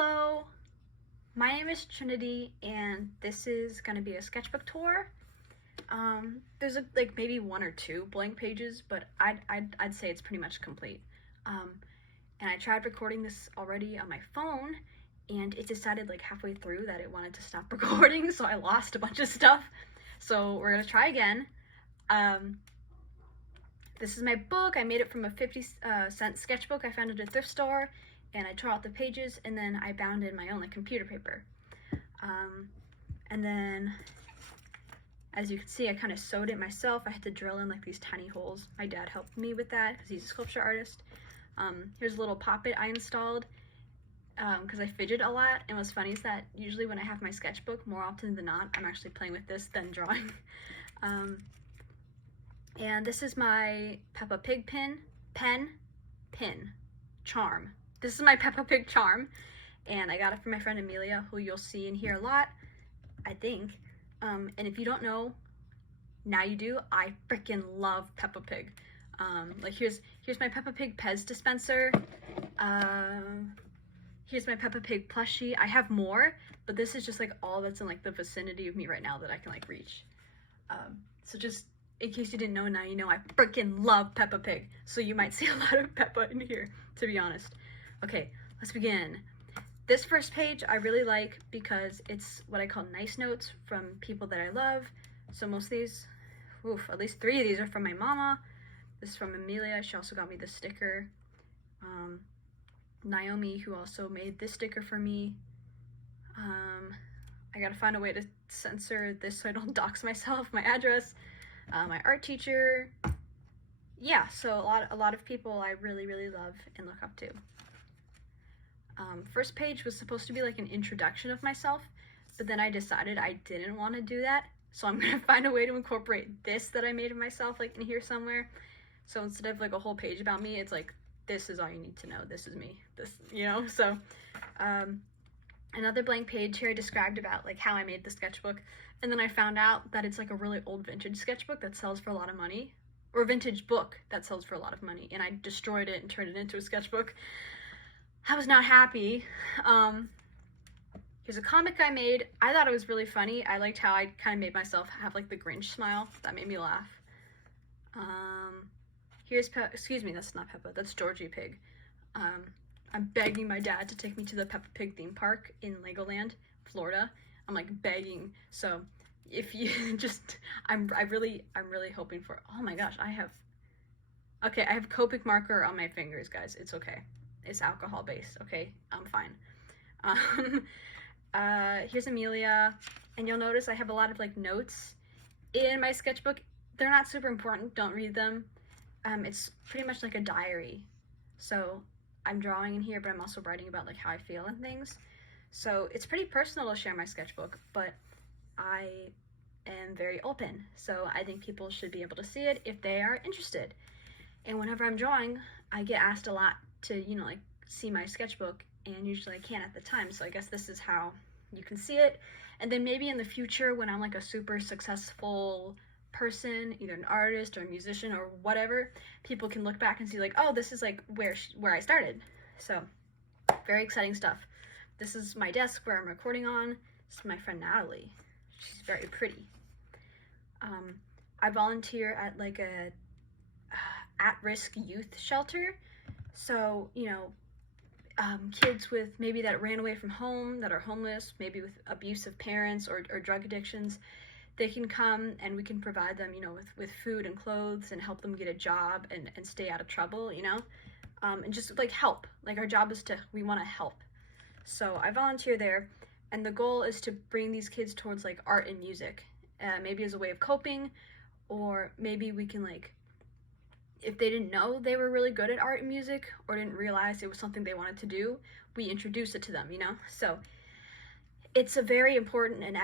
Hello, my name is Trinity, and this is gonna be a sketchbook tour. There's like maybe one or two blank pages, but I'd say it's pretty much complete. Um, and I tried recording this already on my phone, and it decided like halfway through that it wanted to stop recording, so I lost a bunch of stuff. So we're gonna try again. This is my book. I made it from a 50-cent sketchbook I found at a thrift store, and I tore out the pages, and then I bound in my own like computer paper. And then, as you can see, I kind of sewed it myself. I had to drill in like these tiny holes. My dad helped me with that because he's a sculpture artist. Here's a little poppet I installed because I fidget a lot, and what's funny is that usually when I have my sketchbook, more often than not, I'm actually playing with this than drawing. And this is my Peppa Pig charm. This is my Peppa Pig charm, and I got it from my friend Amelia, who you'll see and hear a lot, I think. And if you don't know, now you do. I freaking love Peppa Pig. Like here's my Peppa Pig Pez dispenser. Here's my Peppa Pig plushie. I have more, but this is just like all that's in like the vicinity of me right now that I can like reach. So just in case you didn't know, now you know. I freaking love Peppa Pig. So you might see a lot of Peppa in here, to be honest. Okay, let's begin. This first page I really like because it's what I call nice notes from people that I love. So most of these, at least 3 of these are from my mama. This is from Amelia. She also got me this sticker. Naomi, who also made this sticker for me. I gotta find a way to censor this so I don't dox myself, my address. My art teacher. Yeah, so a lot of people I really love and look up to. First page was supposed to be like an introduction of myself, but then I decided I didn't want to do that, so I'm gonna find a way to incorporate this that I made of myself like in here somewhere. So instead of like a whole page about me, it's like, this is all you need to know. This is me. This, you know. So another blank page here I described about like how I made the sketchbook, and then I found out that it's like a really old vintage sketchbook that sells for a lot of money, or a vintage book that sells for a lot of money, and I destroyed it and turned it into a sketchbook. I was not happy. Here's a comic I made. I thought it was really funny. I liked how I kind of made myself have like the Grinch smile. That made me laugh. Here's excuse me, that's not Peppa, that's Georgie Pig. I'm begging my dad to take me to the Peppa Pig theme park in Legoland, Florida. I'm like begging. So if you just, I'm really hoping for, oh my gosh, I have Copic marker on my fingers, guys. It's okay. It's alcohol based, okay? I'm fine. Here's Amelia, and you'll notice I have a lot of like notes in my sketchbook. They're not super important, don't read them. It's pretty much like a diary. So I'm drawing in here, but I'm also writing about like how I feel and things. So it's pretty personal to share my sketchbook, but I am very open. So I think people should be able to see it if they are interested. And whenever I'm drawing, I get asked a lot to, you know, like see my sketchbook, and usually I can't at the time. So I guess this is how you can see it. And then maybe in the future when I'm like a super successful person, either an artist or a musician or whatever, people can look back and see like, oh, this is like where I started. So very exciting stuff. This is my desk where I'm recording on. This is my friend Natalie. She's very pretty. I volunteer at like a at-risk youth shelter. So, you know, kids with maybe that ran away from home, that are homeless, maybe with abusive parents or drug addictions, they can come and we can provide them, you know, with food and clothes and help them get a job and stay out of trouble, you know, and just like help. Like our job is we want to help. So I volunteer there, and the goal is to bring these kids towards like art and music, maybe as a way of coping, or maybe we can like, if they didn't know they were really good at art and music or didn't realize it was something they wanted to do, we introduce it to them, you know? So it's a very important and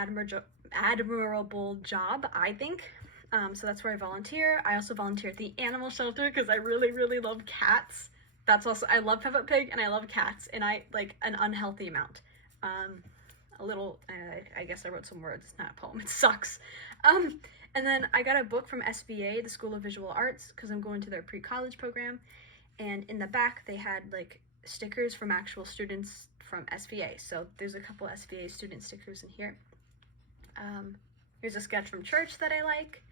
admirable job, I think. So that's where I volunteer. I also volunteer at the animal shelter because I really love cats. That's also, I love Peppa Pig and I love cats, and I like an unhealthy amount. A little, I guess I wrote some words, it's not a poem, it sucks. And then I got a book from SVA, the School of Visual Arts, because I'm going to their pre-college program, and in the back they had like stickers from actual students from SVA. So there's a couple SVA student stickers in here. Here's a sketch from church that I like.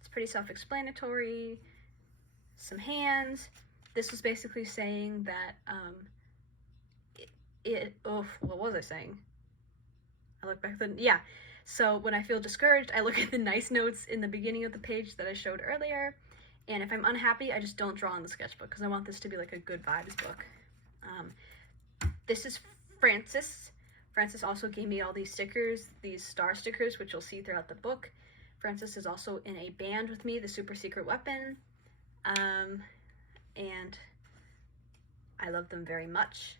It's pretty self-explanatory. Some hands. This was basically saying that what was I saying? I look back then, yeah. So when I feel discouraged, I look at the nice notes in the beginning of the page that I showed earlier. And if I'm unhappy, I just don't draw in the sketchbook because I want this to be like a good vibes book. This is Francis. Francis also gave me all these stickers, these star stickers, which you'll see throughout the book. Francis is also in a band with me, the Super Secret Weapon. And I love them very much.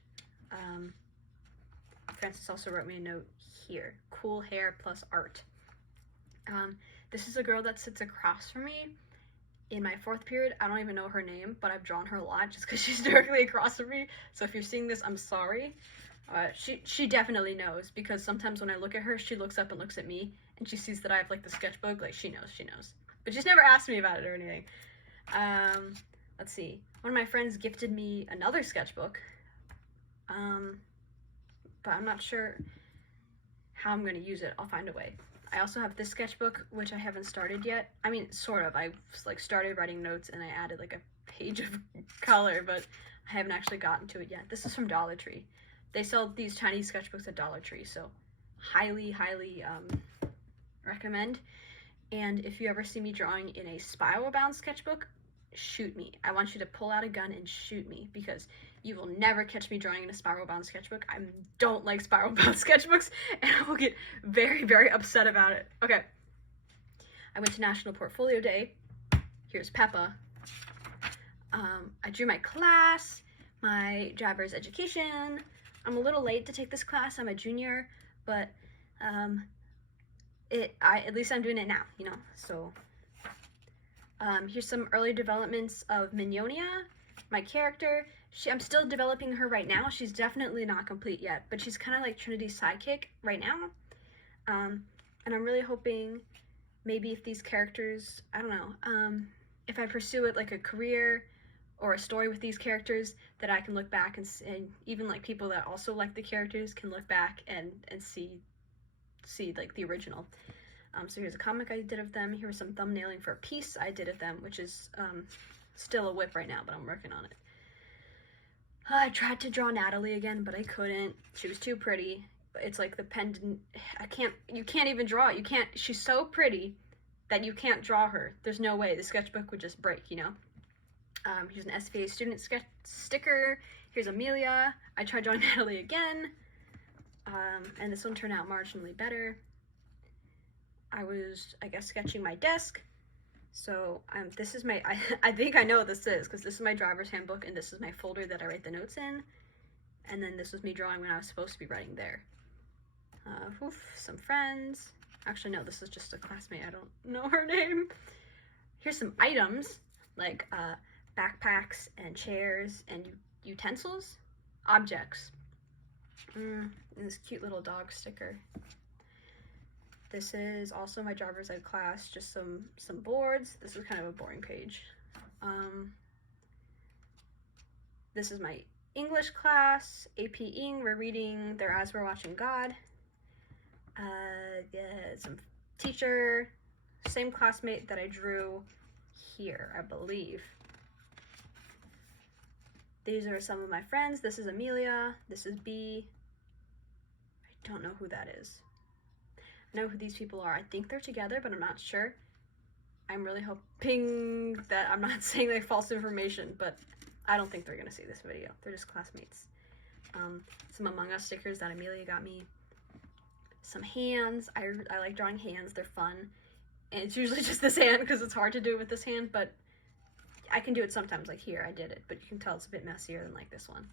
Francis also wrote me a note here. Cool hair plus art. This is a girl that sits across from me in my 4th period. I don't even know her name, but I've drawn her a lot just because she's directly across from me. So if you're seeing this, I'm sorry. She definitely knows, because sometimes when I look at her, she looks up and looks at me, and she sees that I have like the sketchbook. Like, she knows. But she's never asked me about it or anything. Let's see. One of my friends gifted me another sketchbook. But I'm not sure how I'm going to use it. I'll find a way. I also have this sketchbook, which I haven't started yet. I mean, sort of. I like started writing notes and I added like a page of color, but I haven't actually gotten to it yet. This is from Dollar Tree. They sell these Chinese sketchbooks at Dollar Tree, so highly recommend. And if you ever see me drawing in a spiral bound sketchbook, shoot me. I want you to pull out a gun and shoot me, because you will never catch me drawing in a spiral bound sketchbook. I don't like spiral bound sketchbooks, and I will get very upset about it. Okay. I went to National Portfolio Day. Here's Peppa. I drew my class, my driver's education. I'm a little late to take this class. I'm a junior, but at least I'm doing it now, you know. So here's some early developments of Mignonia, my character. I'm still developing her right now. She's definitely not complete yet, but she's kind of like Trinity's sidekick right now. And I'm really hoping maybe if these characters, I don't know, if I pursue it like a career or a story with these characters, that I can look back and even like people that also like the characters can look back and see like the original. So here's a comic I did of them. Here's some thumbnailing for a piece I did of them, which is still a whip right now, but I'm working on it. I tried to draw Natalie again, but I couldn't. She was too pretty. It's like the pendant. You can't even draw it. She's so pretty that you can't draw her. There's no way. The sketchbook would just break, you know? Here's an SVA student sticker. Here's Amelia. I tried drawing Natalie again. And this one turned out marginally better. I was, I guess, sketching my desk. So this is my, I think I know what this is, because this is my driver's handbook, and this is my folder that I write the notes in. And then this was me drawing when I was supposed to be writing there. Some friends. Actually, no, this is just a classmate. I don't know her name. Here's some items, like backpacks and chairs and utensils. Objects. And this cute little dog sticker. This is also my driver's ed class, just some boards. This is kind of a boring page. This is my English class, AP Ing. We're reading Their Eyes Were Watching God. Yeah, some teacher, same classmate that I drew here, I believe. These are some of my friends. This is Amelia. This is B. I don't know who that is. I know who these people are. I think they're together, but I'm not sure. I'm really hoping that I'm not saying like false information, but I don't think they're gonna see this video. They're just classmates. Some Among Us stickers that Amelia got me. Some hands. I like drawing hands. They're fun. And it's usually just this hand because it's hard to do it with this hand, but I can do it sometimes. Like here, I did it, but you can tell it's a bit messier than like this one.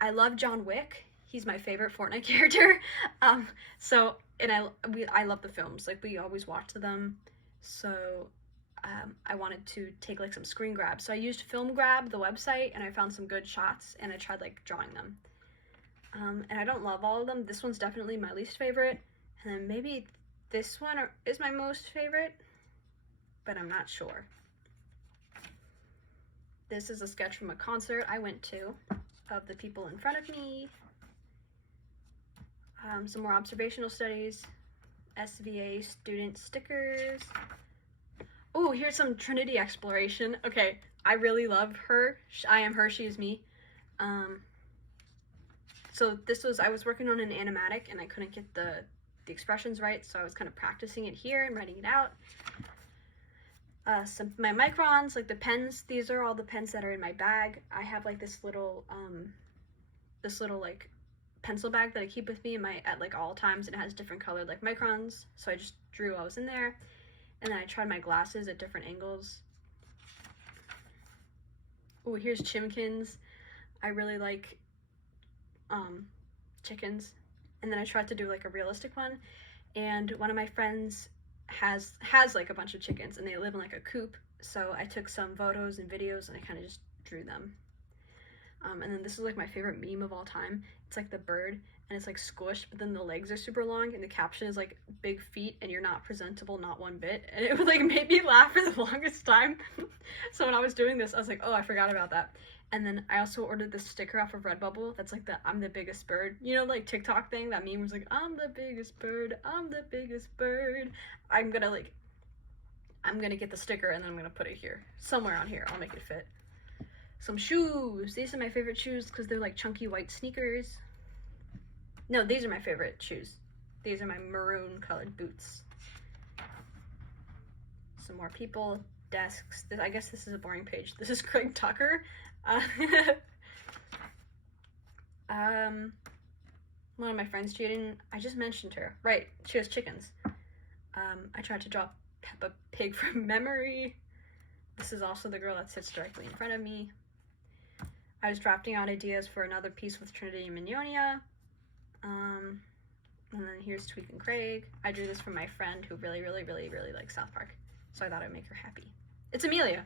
I love John Wick. He's my favorite Fortnite character. I love the films. Like, we always watch them. So I wanted to take like some screen grabs. So I used Film Grab, the website, and I found some good shots, and I tried like drawing them. And I don't love all of them. This one's definitely my least favorite. And then maybe this one is my most favorite, but I'm not sure. This is a sketch from a concert I went to. of the people in front of me. Some more observational studies, SVA student stickers. Oh, here's some Trinity exploration. Okay, I really love her. I am her, she is me. So this was, I was working on an animatic and I couldn't get the expressions right, so I was kind of practicing it here and writing it out. Some my microns, like the pens, these are all the pens that are in my bag. I have like this little like pencil bag that I keep with me in my at like all times, and it has different colored like microns, so I just drew while I was in there. And then I tried my glasses at different angles. Oh, here's chimkins. I really like chickens. And then I tried to do like a realistic one, and one of my friends has like a bunch of chickens and they live in like a coop, so I took some photos and videos and I kind of just drew them. And then this is like my favorite meme of all time. It's like the bird and it's like squished, but then the legs are super long and the caption is like big feet and you're not presentable, not one bit. And it like made me laugh for the longest time. So when I was doing this, I was like, oh, I forgot about that. And then I also ordered this sticker off of Redbubble that's like the I'm the biggest bird, you know, like TikTok thing. That meme was like, I'm the biggest bird, I'm the biggest bird. I'm gonna get the sticker and then I'm gonna put it here, somewhere on here. I'll make it fit. Some shoes. These are my favorite shoes because they're like chunky white sneakers. No, these are my favorite shoes. These are my maroon colored boots. Some more people, desks. I guess this is a boring page. This is Craig Tucker. One of my friends, Jaden, I just mentioned her. Right, she has chickens. I tried to draw Peppa Pig from memory. This is also the girl that sits directly in front of me. I was drafting out ideas for another piece with Trinity and Mignonia. And then here's Tweak and Craig. I drew this from my friend who really likes South Park, so I thought I'd make her happy. It's Amelia.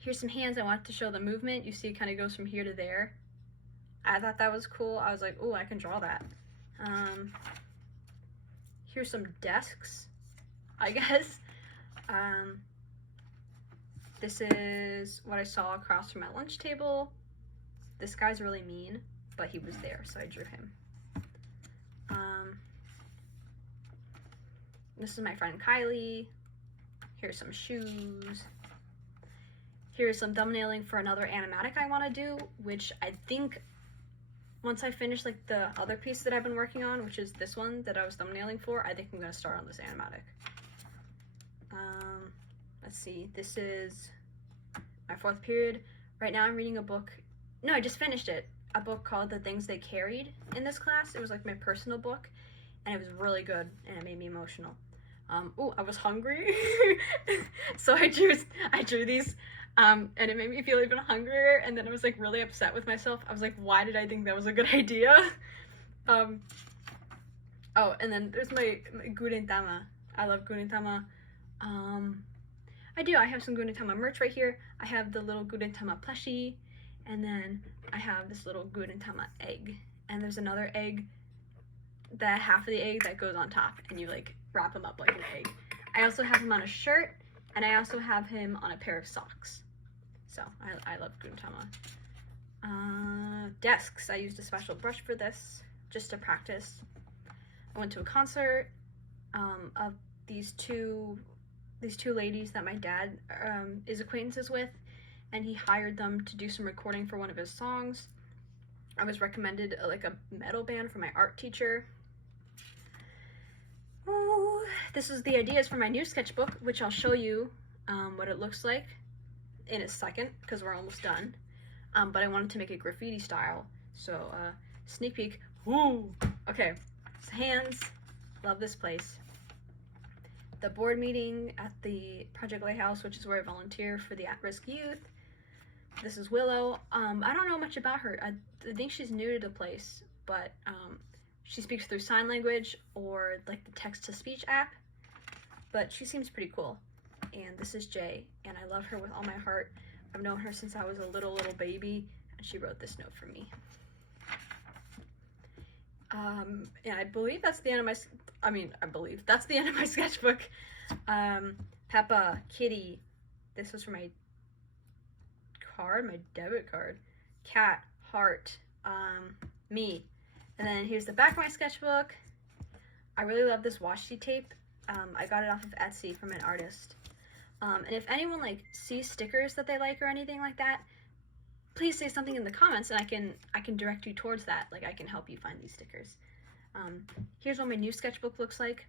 Here's some hands. I wanted to show the movement. You see it kind of goes from here to there. I thought that was cool. I was like, oh, I can draw that. Here's some desks, I guess. This is what I saw across from my lunch table. This guy's really mean, but he was there, so I drew him. This is my friend Kylie. Here's some shoes. Here's some thumbnailing for another animatic I want to do, which I think once I finish like the other piece that I've been working on, which is this one that I was thumbnailing for, I think I'm going to start on this animatic. Let's see, this is my 4th period. Right now I'm reading a book. No, I just finished it. A book called The Things They Carried in this class. It was like my personal book, and it was really good, and it made me emotional. Oh, I was hungry, so I drew these, and it made me feel even hungrier, and then I was like really upset with myself. I was like, why did I think that was a good idea? Oh, and then there's my Gurintama. I love Gurintama. I have some Gurintama merch right here. I have the little Gurintama plushie, and then I have this little Gurintama egg, and there's another egg, that half of the egg that goes on top, and you like wrap him up like an egg. I also have him on a shirt, and I also have him on a pair of socks. So I love Gurintama. Desks. I used a special brush for this just to practice. I went to a concert of these two ladies that my dad is acquaintances with, and he hired them to do some recording for one of his songs. I was recommended like a metal band from my art teacher. Ooh, this is the ideas for my new sketchbook, which I'll show you what it looks like in a second because we're almost done. But I wanted to make it graffiti style, so sneak peek. Woo! Okay, so hands. Love this place. The board meeting at the Project Lighthouse, which is where I volunteer for the at-risk youth. This is Willow. I don't know much about her. I think she's new to the place, but she speaks through sign language or like the text-to-speech app, but she seems pretty cool. And this is Jay, and I love her with all my heart. I've known her since I was a little baby, and she wrote this note for me. And I believe that's the end of my, that's the end of my sketchbook. Peppa, Kitty, this was for my card, my debit card. Cat, heart, me. And then here's the back of my sketchbook. I really love this washi tape. I got it off of Etsy from an artist. And if anyone like sees stickers that they like or anything like that, please say something in the comments and I can direct you towards that. Like I can help you find these stickers. Here's what my new sketchbook looks like.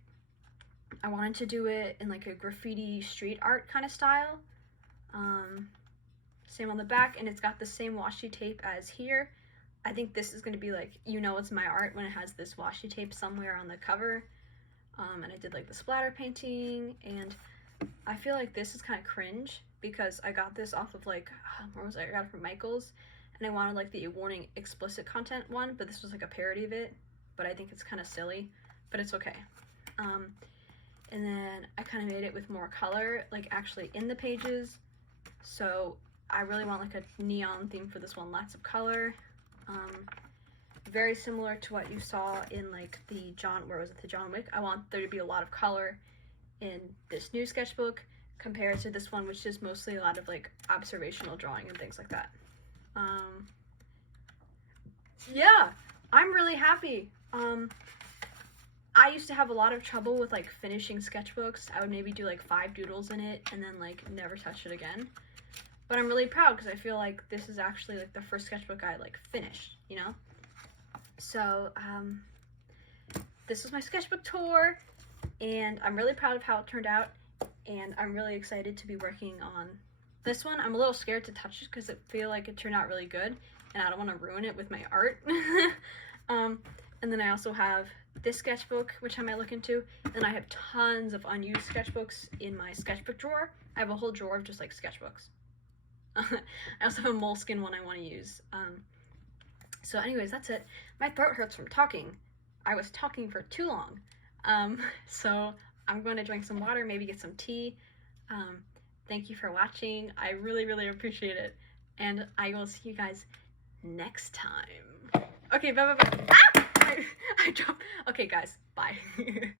I wanted to do it in like a graffiti street art kind of style. Same on the back, and it's got the same washi tape as here. I think this is going to be like, you know, it's my art when it has this washi tape somewhere on the cover. And I did like the splatter painting, and I feel like this is kind of cringe because I got this off of like, where was I? I got it from Michael's, and I wanted like the warning explicit content one, but this was like a parody of it, but I think it's kind of silly, but it's okay. And then I kind of made it with more color, like actually in the pages. So I really want like a neon theme for this one, lots of color. Very similar to what you saw in like the John Wick. I want there to be a lot of color in this new sketchbook compared to this one, which is mostly a lot of like observational drawing and things like that. Yeah, I'm really happy. I used to have a lot of trouble with like finishing sketchbooks. I would maybe do like 5 doodles in it and then like never touch it again. But I'm really proud because I feel like this is actually like the first sketchbook I like finished, you know? So, this was my sketchbook tour, and I'm really proud of how it turned out, and I'm really excited to be working on this one. I'm a little scared to touch it because I feel like it turned out really good, and I don't want to ruin it with my art. And then I also have this sketchbook, which I might look into, and I have tons of unused sketchbooks in my sketchbook drawer. I have a whole drawer of just like sketchbooks. I also have a moleskin one I want to use. So anyways, that's it. My throat hurts from talking. I was talking for too long. So I'm going to drink some water, maybe get some tea. Thank you for watching. I really, really appreciate it. And I will see you guys next time. Okay, bye bye bye. Ah! I dropped. Okay guys, bye.